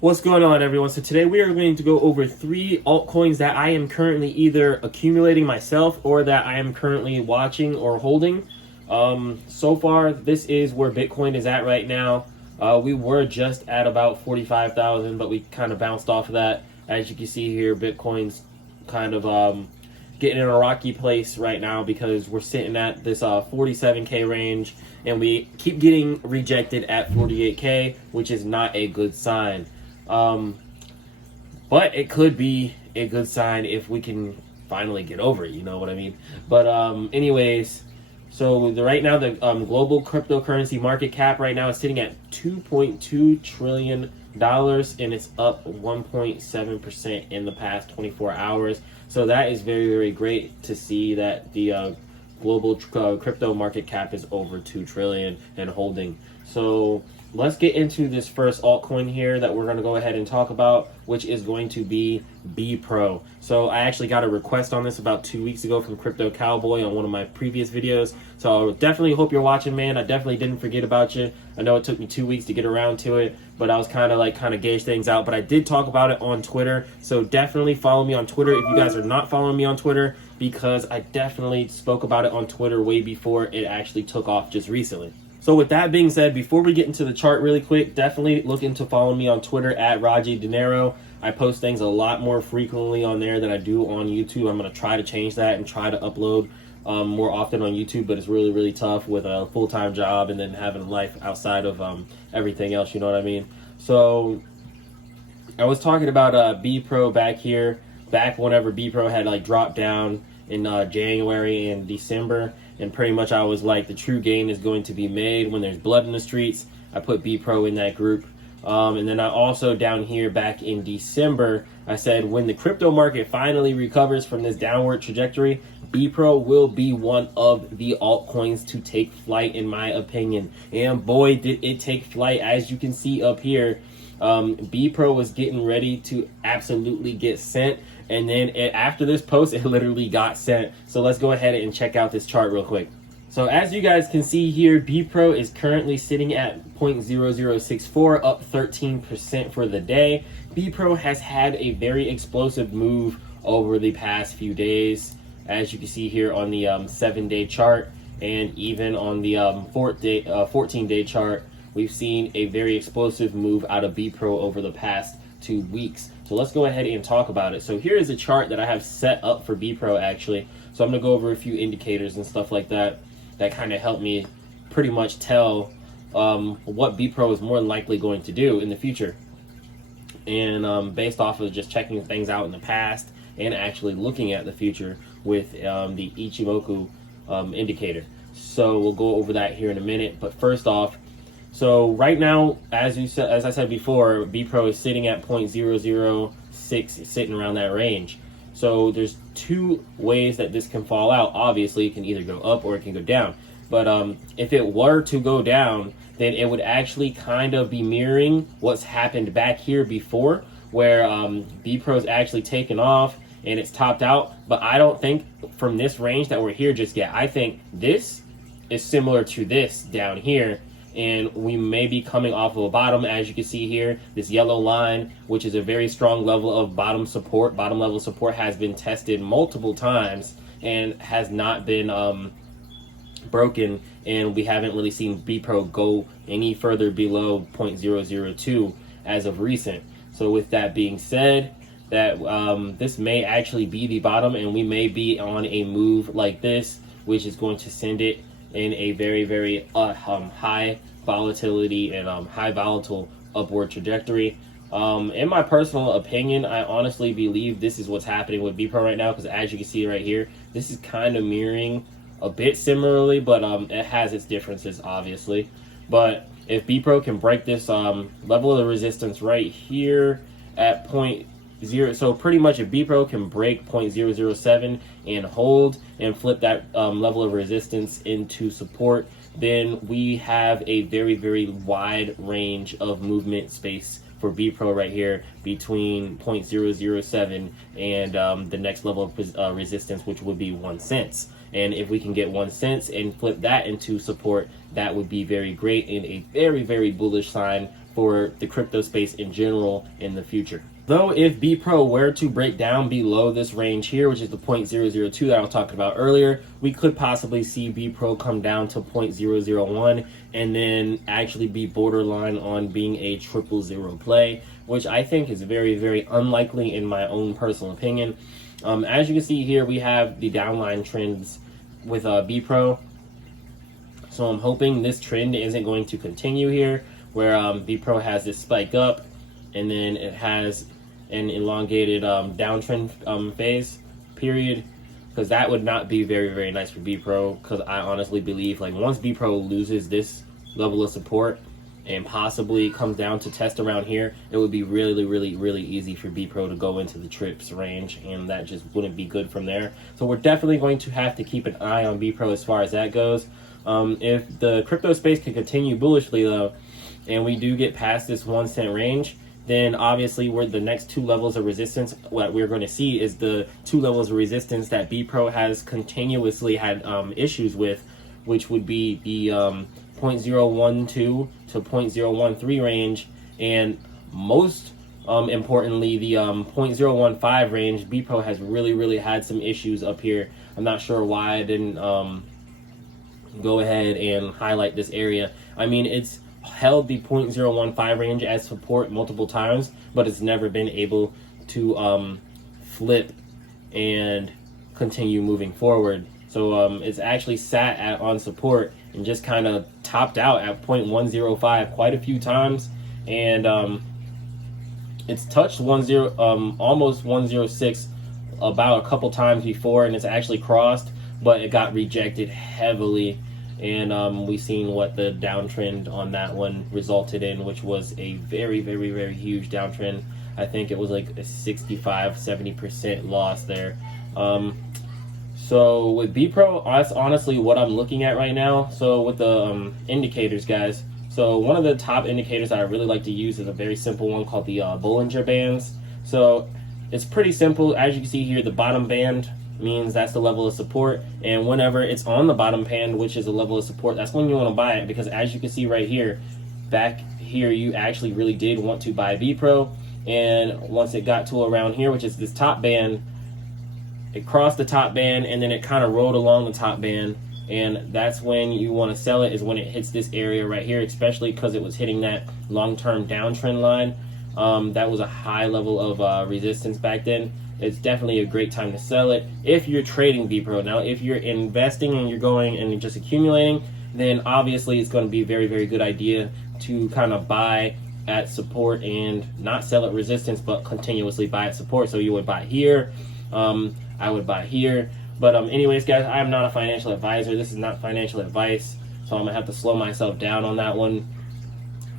What's going on, everyone? So today we are going to go over 3 altcoins that I am currently either accumulating myself or that I am currently watching or holding. So far, this is where Bitcoin is at right now. We were just at about 45,000, but we kind of bounced off of that. As you can see here, Bitcoin's kind of getting in a rocky place right now because we're sitting at this 47K range, and we keep getting rejected at 48K, which is not a good sign. But it could be a good sign if we can finally get over it, you know what I mean? But anyways, so right now the global cryptocurrency market cap right now is sitting at $2.2 trillion, and it's up 1.7% in the past 24 hours. So that is very, very great to see that the global crypto market cap is over 2 trillion and holding. So let's get into this first altcoin here that we're going to go ahead and talk about, which is going to be Bepro. So I actually got a request on this about 2 weeks ago from Crypto Cowboy on one of my previous videos. So I definitely hope you're watching, man. I definitely didn't forget about you. I know it took me 2 weeks to get around to it, but I was kind of gauge things out. But I did talk about it on Twitter. So definitely follow me on Twitter if you guys are not following me on Twitter, because I definitely spoke about it on Twitter way before it actually took off just recently. So with that being said, before we get into the chart really quick, definitely look into following me on Twitter at Raji Dinero. I post things a lot more frequently on there than I do on YouTube. I'm going to try to change that and try to upload more often on YouTube, but it's really, really tough with a full-time job and then having a life outside of everything else, you know what I mean? So I was talking about Bepro back whenever Bepro had dropped down in January and December. And pretty much I was like, the true gain is going to be made when there's blood in the streets. I put Bepro in that group. And then I also down here back in December, I said when the crypto market finally recovers from this downward trajectory, Bepro will be one of the altcoins to take flight, in my opinion. And boy, did it take flight. As you can see up here, Bepro was getting ready to absolutely get sent. And then after this post, it literally got sent. So let's go ahead and check out this chart real quick. So as you guys can see here, Bepro is currently sitting at 0.0064, up 13% for the day. Bepro has had a very explosive move over the past few days, as you can see here on the 7-day chart, and even on the 14-day chart. We've seen a very explosive move out of Bepro over the past 2 weeks. So let's go ahead and talk about it. So here is a chart that I have set up for Bepro actually. So I'm gonna go over a few indicators and stuff like that that kind of help me pretty much tell what Bepro is more than likely going to do in the future. And based off of just checking things out in the past and actually looking at the future with the Ichimoku indicator. So we'll go over that here in a minute. But first off, so right now, as I said before, Bepro is sitting at 0.006, sitting around that range. So there's 2 ways that this can fall out. Obviously, it can either go up or it can go down. But if it were to go down, then it would actually kind of be mirroring what's happened back here before, where Bepro's actually taken off and it's topped out. But I don't think from this range that we're here just yet. I think this is similar to this down here. And we may be coming off of a bottom, as you can see here, this yellow line, which is a very strong level of bottom support. Bottom level support has been tested multiple times and has not been broken, and we haven't really seen Bepro go any further below 0.002 as of recent. So with that being said, that this may actually be the bottom, and we may be on a move like this, which is going to send it in a very, very high volatility and high volatile upward trajectory. In my personal opinion, I honestly believe this is what's happening with Bepro right now, because as you can see right here, this is kind of mirroring a bit similarly, but it has its differences, obviously. But if Bepro can break this level of resistance right here at 0.0, so pretty much if Bepro can break 0.007 and hold and flip that level of resistance into support, then we have a very, very wide range of movement space for Bepro right here between 0.007 and the next level of resistance, which would be 1 cent. And if we can get 1 cent and flip that into support, that would be very great and a very, very bullish sign for for the crypto space in general in the future. Though if Bepro were to break down below this range here, which is the 0.002 that I was talking about earlier, we could possibly see Bepro come down to 0.001 and then actually be borderline on being a 000 play, which I think is very, very unlikely in my own personal opinion. As you can see here, we have the downline trends with Bepro. So I'm hoping this trend isn't going to continue here, where Bepro has this spike up and then it has an elongated downtrend phase period, because that would not be very, very nice for Bepro, because I honestly believe like once Bepro loses this level of support and possibly comes down to test around here, it would be really, really, really easy for Bepro to go into the trips range, and that just wouldn't be good from there. So we're definitely going to have to keep an eye on Bepro as far as that goes. If the crypto space can continue bullishly though, and we do get past this 1 cent range, then obviously we're the next two levels of resistance. What we're going to see is the two levels of resistance that Bepro has continuously had issues with, which would be the 0.012 to 0.013 range, and most importantly the 0.015 range. Bepro has really, really had some issues up here. I'm not sure why I didn't go ahead and highlight this area. I mean, it's held the 0.015 range as support multiple times, but it's never been able to flip and continue moving forward. So it's actually sat on support and just kind of topped out at 0.105 quite a few times, and it's touched almost 106 about a couple times before, and it's actually crossed, but it got rejected heavily. And we've seen what the downtrend on that one resulted in, which was a very, very, very huge downtrend. I think it was like a 65-70% loss there. So with Bepro, that's honestly what I'm looking at right now. So with the indicators, guys. So one of the top indicators that I really like to use is a very simple one called the Bollinger Bands. So it's pretty simple. As you can see here, the bottom band means that's the level of support, and whenever it's on the bottom band, which is a level of support, that's when you want to buy it, because as you can see right here, back here, you actually really did want to buy Bepro, and once it got to around here, which is this top band, it crossed the top band and then it kind of rolled along the top band, and that's when you want to sell it, is when it hits this area right here, especially because it was hitting that long-term downtrend line. That was a high level of resistance back then. It's definitely a great time to sell it if you're trading Bepro. Now, if you're investing and you're going and you're just accumulating, then obviously it's going to be a very, very good idea to kind of buy at support and not sell at resistance, but continuously buy at support. So you would buy here, I would buy here. But anyways, guys, I'm not a financial advisor. This is not financial advice, so I'm gonna have to slow myself down on that one.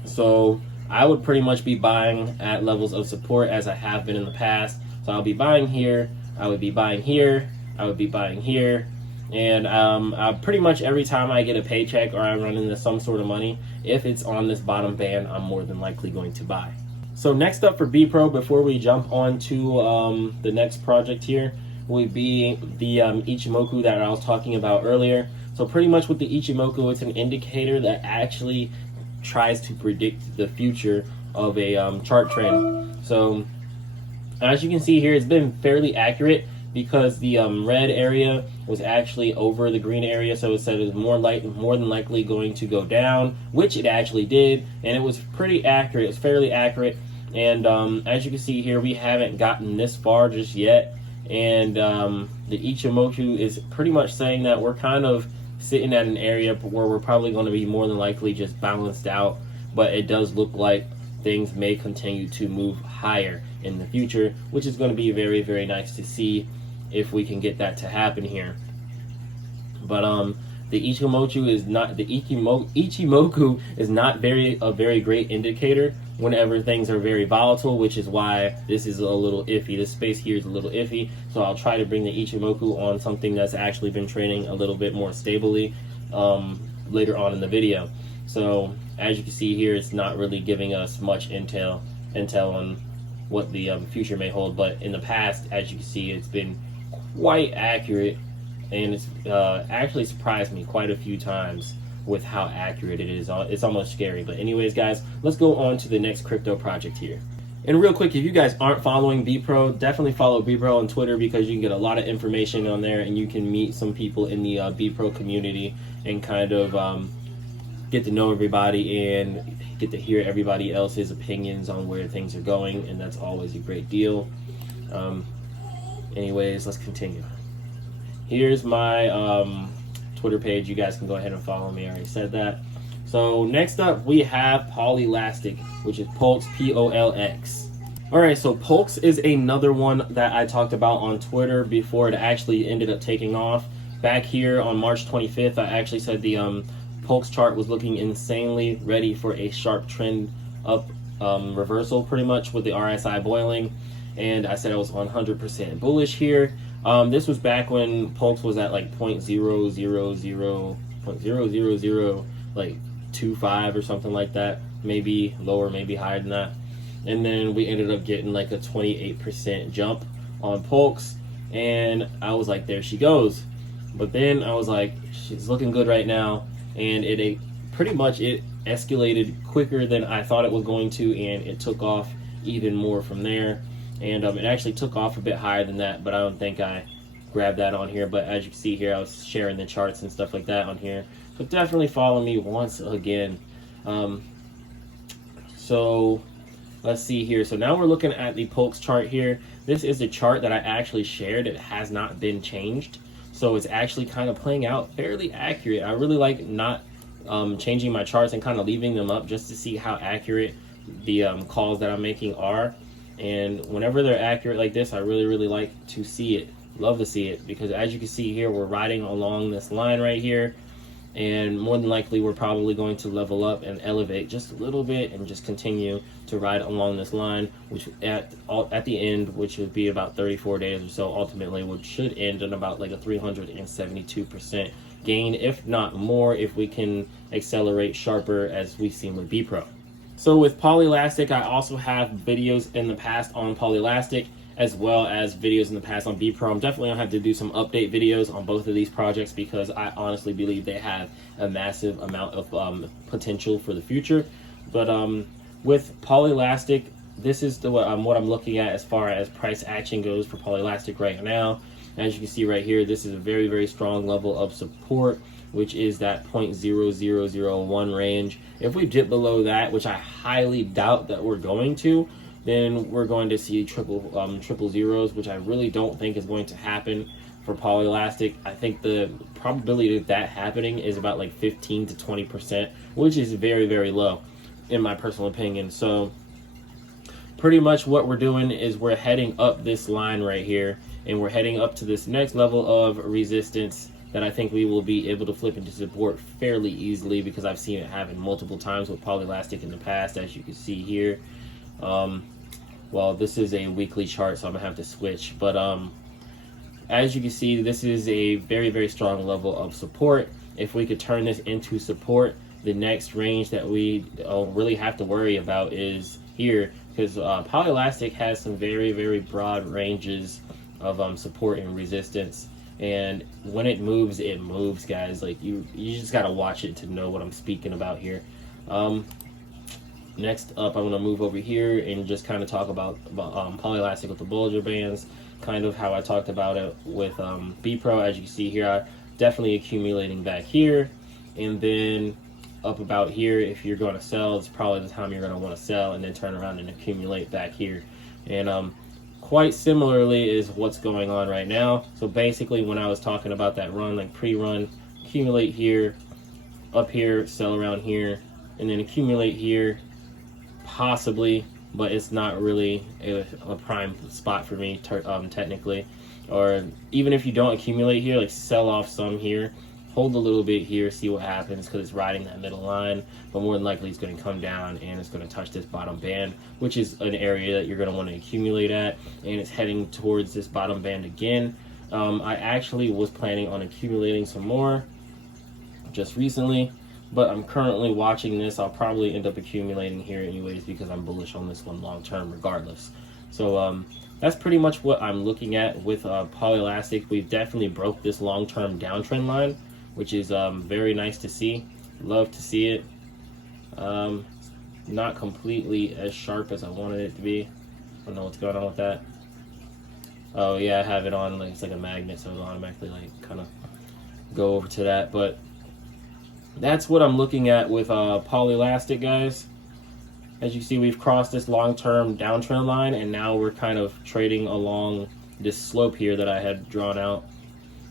So I would pretty much be buying at levels of support as I have been in the past. So I'll be buying here, I would be buying here, I would be buying here, and pretty much every time I get a paycheck or I run into some sort of money, if it's on this bottom band, I'm more than likely going to buy. So next up for Bepro, before we jump on to the next project here, would be the Ichimoku that I was talking about earlier. So pretty much with the Ichimoku, it's an indicator that actually tries to predict the future of a chart trend. So as you can see here, it's been fairly accurate because the red area was actually over the green area, so it said it was more than likely going to go down, which it actually did, and it was pretty accurate. It was fairly accurate, and as you can see here, we haven't gotten this far just yet, and the Ichimoku is pretty much saying that we're kind of sitting at an area where we're probably going to be more than likely just balanced out, but it does look like things may continue to move higher in the future, which is going to be very, very nice to see if we can get that to happen here. But the Ichimoku is not a very great indicator whenever things are very volatile, which is why this is a little iffy. This space here is a little iffy, so I'll try to bring the Ichimoku on something that's actually been trading a little bit more stably later on in the video. So as you can see here, it's not really giving us much intel on what the future may hold, but in the past, as you can see, it's been quite accurate, and it's actually surprised me quite a few times with how accurate it is. It's almost scary. But anyways, guys, let's go on to the next crypto project here. And real quick, if you guys aren't following Bepro, definitely follow Bepro on Twitter, because you can get a lot of information on there, and you can meet some people in the Bepro community and kind of get to know everybody and get to hear everybody else's opinions on where things are going, and that's always a great deal. Anyways, let's continue. Here's my Twitter page. You guys can go ahead and follow me. I already said that. So next up, we have Polylastic, which is POLX, POLX. All right, so POLX is another one that I talked about on Twitter before it actually ended up taking off. Back here on March 25th, I actually said the POLX chart was looking insanely ready for a sharp trend up reversal, pretty much, with the RSI boiling. And I said I was 100% bullish here. This was back when POLX was at like 0.000, like 25 or something like that, maybe lower, maybe higher than that. And then we ended up getting like a 28% jump on POLX, and I was like, there she goes. But then I was like, she's looking good right now, and it pretty much it escalated quicker than I thought it was going to, and it took off even more from there. And it actually took off a bit higher than that, but I don't think I grabbed that on here. But as you can see here, I was sharing the charts and stuff like that on here. So definitely follow me once again. So let's see here. So now we're looking at the POLX chart here. This is a chart that I actually shared. It has not been changed. So it's actually kind of playing out fairly accurate. I really like not changing my charts and kind of leaving them up just to see how accurate the calls that I'm making are. And whenever they're accurate like this, I really like to see it. Love to see it, because as you can see here, we're riding along this line right here, and more than likely we're probably going to level up and elevate just a little bit and just continue to ride along this line, which at the end, which would be about 34 days or so, ultimately, which should end in about like a 372% gain, if not more, if we can accelerate sharper as we've seen with Bepro. So with Polylastic, I also have videos in the past on Polylastic, as well as videos in the past on Bepro. I'm definitely going to have to do some update videos on both of these projects, because I honestly believe they have a massive amount of potential for the future. But with Polylastic, this is what I'm looking at as far as price action goes for Polylastic right now. As you can see right here, this is a very strong level of support, which is that 0.0001 range. If we dip below that, which I highly doubt that we're going to, then we're going to see triple zeros, which I really don't think is going to happen for Polylastic. I think the probability of that happening is about like 15 to 20%, which is very low in my personal opinion. So pretty much what we're doing is we're heading up this line right here, and we're heading up to this next level of resistance that I think we will be able to flip into support fairly easily, because I've seen it happen multiple times with Polylastic in the past, as you can see here. Well, this is a weekly chart, so I'm gonna have to switch, but as you can see, this is a very strong level of support. If we could turn this into support, the next range that we really have to worry about is here, because Polylastic has some very broad ranges of support and resistance. And when it moves, guys. Like you just gotta watch it to know what I'm speaking about here. Next up, I'm gonna move over here and just kind of talk about Polylastic with the Bollinger Bands, kind of how I talked about it with Bepro. As you can see here, I'm definitely accumulating back here, and then up about here. If you're going to sell, it's probably the time you're going to want to sell, and then turn around and accumulate back here. And quite similarly is what's going on right now. So basically, when I was talking about that run, like pre-run, accumulate here, up here, sell around here, and then accumulate here, possibly, but it's not really a prime spot for me technically. Or even if you don't accumulate here, like sell off some here, hold a little bit here, see what happens, because it's riding that middle line, but more than likely it's going to come down and it's going to touch this bottom band, which is an area that you're going to want to accumulate at, and it's heading towards this bottom band again. I actually was planning on accumulating some more just recently, but I'm currently watching this. I'll probably end up accumulating here anyways, because I'm bullish on this one long term regardless. So that's pretty much what I'm looking at with Polylastic. We've definitely broke this long-term downtrend line, which is very nice to see. Love to see it. Not completely as sharp as I wanted it to be. I don't know what's going on with that. Oh yeah, I have it on, like it's like a magnet, so it'll automatically like kind of go over to that. But that's what I'm looking at with Polylastic, guys. As you see, we've crossed this long-term downtrend line, and now we're kind of trading along this slope here that I had drawn out,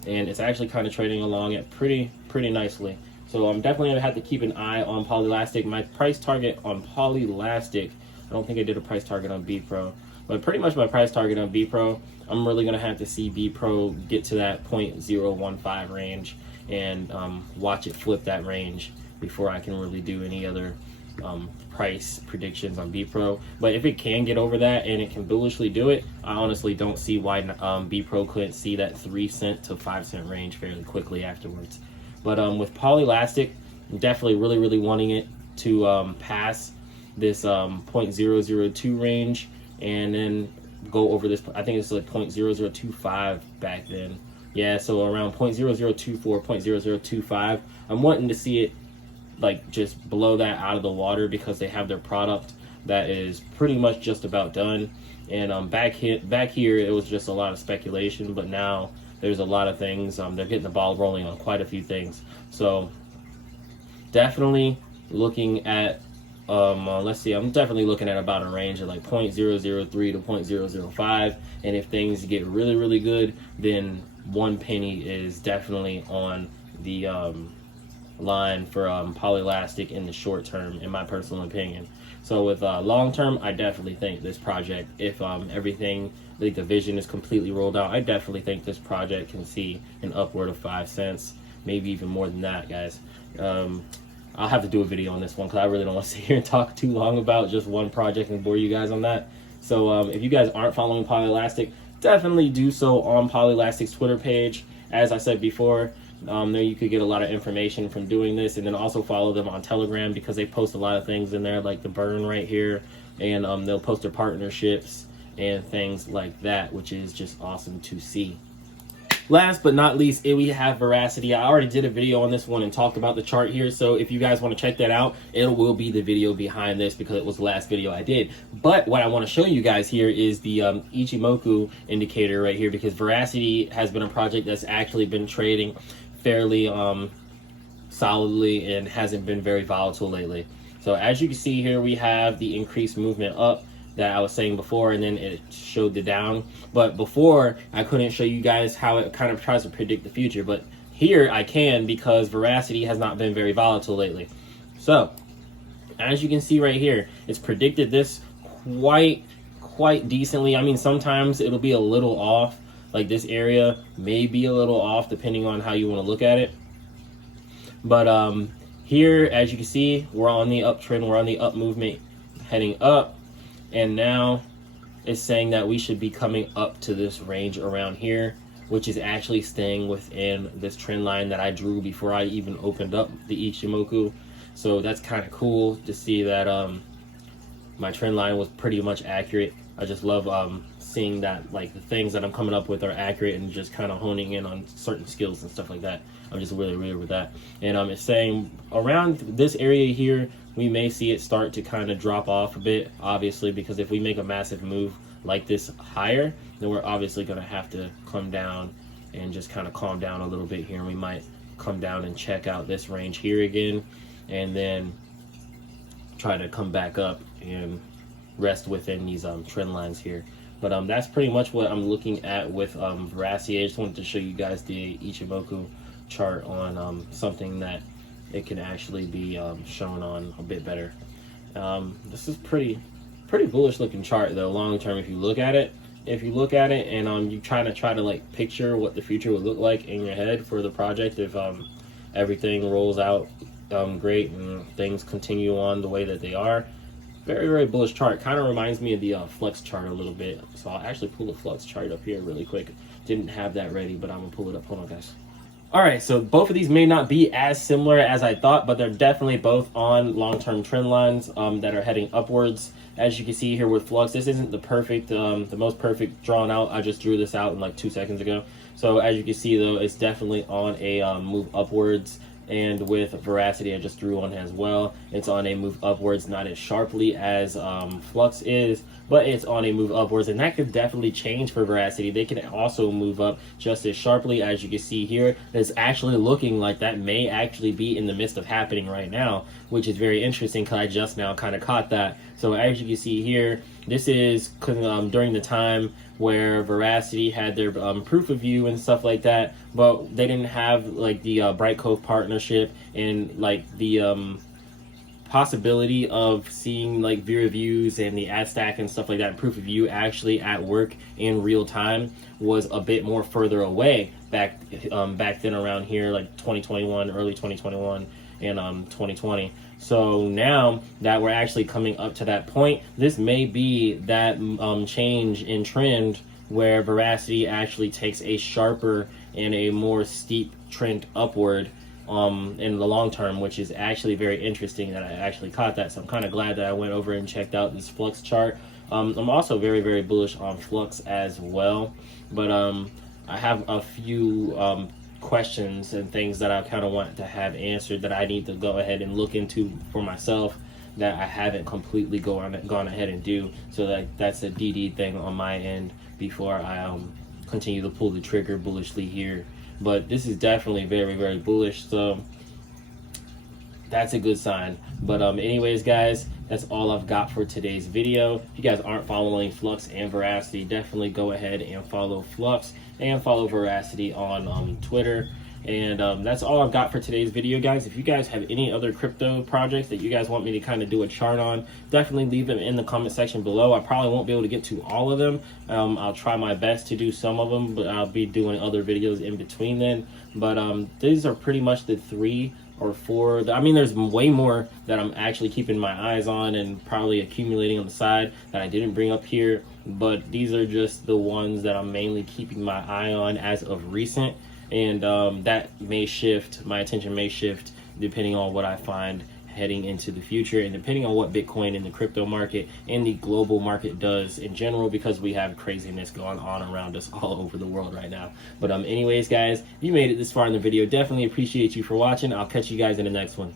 and it's actually kind of trading along it pretty nicely. So I'm definitely gonna have to keep an eye on Polylastic. My price target on Polylastic, I don't think I did a price target on Bepro, but pretty much my price target on Bepro, I'm really gonna have to see Bepro get to that 0.015 range and watch it flip that range before I can really do any other price predictions on Bepro. But if it can get over that and it can bullishly do it, I honestly don't see why Bepro couldn't see that 3 cent to 5 cent range fairly quickly afterwards. But with Polylastic, I'm definitely really wanting it to pass this 0.002 range and then go over this. I think it's like 0.0025 back then. Yeah, so around 0.0024, 0.0025. I'm wanting to see it like just blow that out of the water because they have their product that is pretty much just about done. And back here it was just a lot of speculation, but now there's a lot of things. They're getting the ball rolling on quite a few things. So definitely looking at let's see, I'm definitely looking at about a range of like 0.003 to 0.005, and if things get really good, then 1 penny is definitely on the line for Polylastic in the short term, in my personal opinion. So with long term, I definitely think this project, if everything, like the vision is completely rolled out, I definitely think this project can see an upward of 5 cents, maybe even more than that, guys. I'll have to do a video on this one because I really don't want to sit here and talk too long about just one project and bore you guys on that. So if you guys aren't following Polylastic, definitely do so on Polylastic's Twitter page. As I said before, there you could get a lot of information from doing this, and then also follow them on Telegram because they post a lot of things in there, like the burn right here, and they'll post their partnerships and things like that, which is just awesome to see. Last but not least, we have Veracity. I already did a video on this one and talked about the chart here, so if you guys want to check that out, it will be the video behind this because it was the last video I did. But what I want to show you guys here is the Ichimoku indicator right here, because Veracity has been a project that's actually been trading fairly solidly and hasn't been very volatile lately. So as you can see here, we have the increased movement up that I was saying before, and then it showed the down. But before, I couldn't show you guys how it kind of tries to predict the future, but here I can because Veracity has not been very volatile lately. So as you can see right here, it's predicted this quite decently. I mean, sometimes it'll be a little off, like this area may be a little off depending on how you want to look at it. But here, as you can see, we're on the uptrend, we're on the up movement heading up. And now it's saying that we should be coming up to this range around here, which is actually staying within this trend line that I drew before I even opened up the Ichimoku. So that's kind of cool to see that my trend line was pretty much accurate. I just love seeing that, like, the things that I'm coming up with are accurate and just kind of honing in on certain skills and stuff like that. I'm just really with that. And it's saying around this area here, we may see it start to kind of drop off a bit, obviously, because if we make a massive move like this higher, then we're obviously going to have to come down and just kind of calm down a little bit here. And we might come down and check out this range here again, and then try to come back up and rest within these trend lines here. But that's pretty much what I'm looking at with Veracity. I just wanted to show you guys the Ichimoku chart on something that it can actually be shown on a bit better. This is pretty bullish looking chart though, long term. If you look at it and you try to like picture what the future would look like in your head for the project if everything rolls out great and things continue on the way that they are. Very bullish chart. Kind of reminds me of the Flex chart a little bit. So I'll actually pull the Flex chart up here really quick. Didn't have that ready, but I'm gonna pull it up. Hold on, guys. All right, so both of these may not be as similar as I thought, but they're definitely both on long-term trend lines that are heading upwards. As you can see here with Flux, this isn't the most perfect drawn out. I just drew this out in like 2 seconds ago. So as you can see though, it's definitely on a move upwards. And with Veracity, I just threw on as well. It's on a move upwards, not as sharply as Flux is, but it's on a move upwards, and that could definitely change for Veracity. They can also move up just as sharply. As you can see here, it's actually looking like that may actually be in the midst of happening right now, which is very interesting because I just now kind of caught that. So as you can see here, this is during the time where Veracity had their proof of view and stuff like that, but they didn't have like the Bright Cove partnership and like the possibility of seeing like V reviews and the ad stack and stuff like that, proof of view actually at work in real time was a bit more further away back then around here, like 2021, early 2021 and 2020. So now that we're actually coming up to that point, this may be that change in trend where Veracity actually takes a sharper and a more steep trend upward in the long term, which is actually very interesting that I actually caught that. So I'm kind of glad that I went over and checked out this Flux chart. I'm also very, very bullish on Flux as well, but I have a few questions and things that I kind of want to have answered that I need to go ahead and look into for myself that I haven't completely gone ahead and do. So that's a DD thing on my end before I continue to pull the trigger bullishly here. But this is definitely very, very bullish, so that's a good sign. But anyways, guys, that's all I've got for today's video. If you guys aren't following Flux and Veracity, definitely go ahead and follow Flux and follow Veracity on Twitter. And that's all I've got for today's video, guys. If you guys have any other crypto projects that you guys want me to kind of do a chart on, definitely leave them in the comment section below. I probably won't be able to get to all of them. I'll try my best to do some of them, but I'll be doing other videos in between then. But these are pretty much the 3 or 4. I mean, there's way more that I'm actually keeping my eyes on and probably accumulating on the side that I didn't bring up here. But these are just the ones that I'm mainly keeping my eye on as of recent. And that may shift, my attention may shift depending on what I find heading into the future and depending on what Bitcoin in the crypto market and the global market does in general, because we have craziness going on around us all over the world right now. But anyways, guys, if you made it this far in the video, definitely appreciate you for watching. I'll catch you guys in the next one.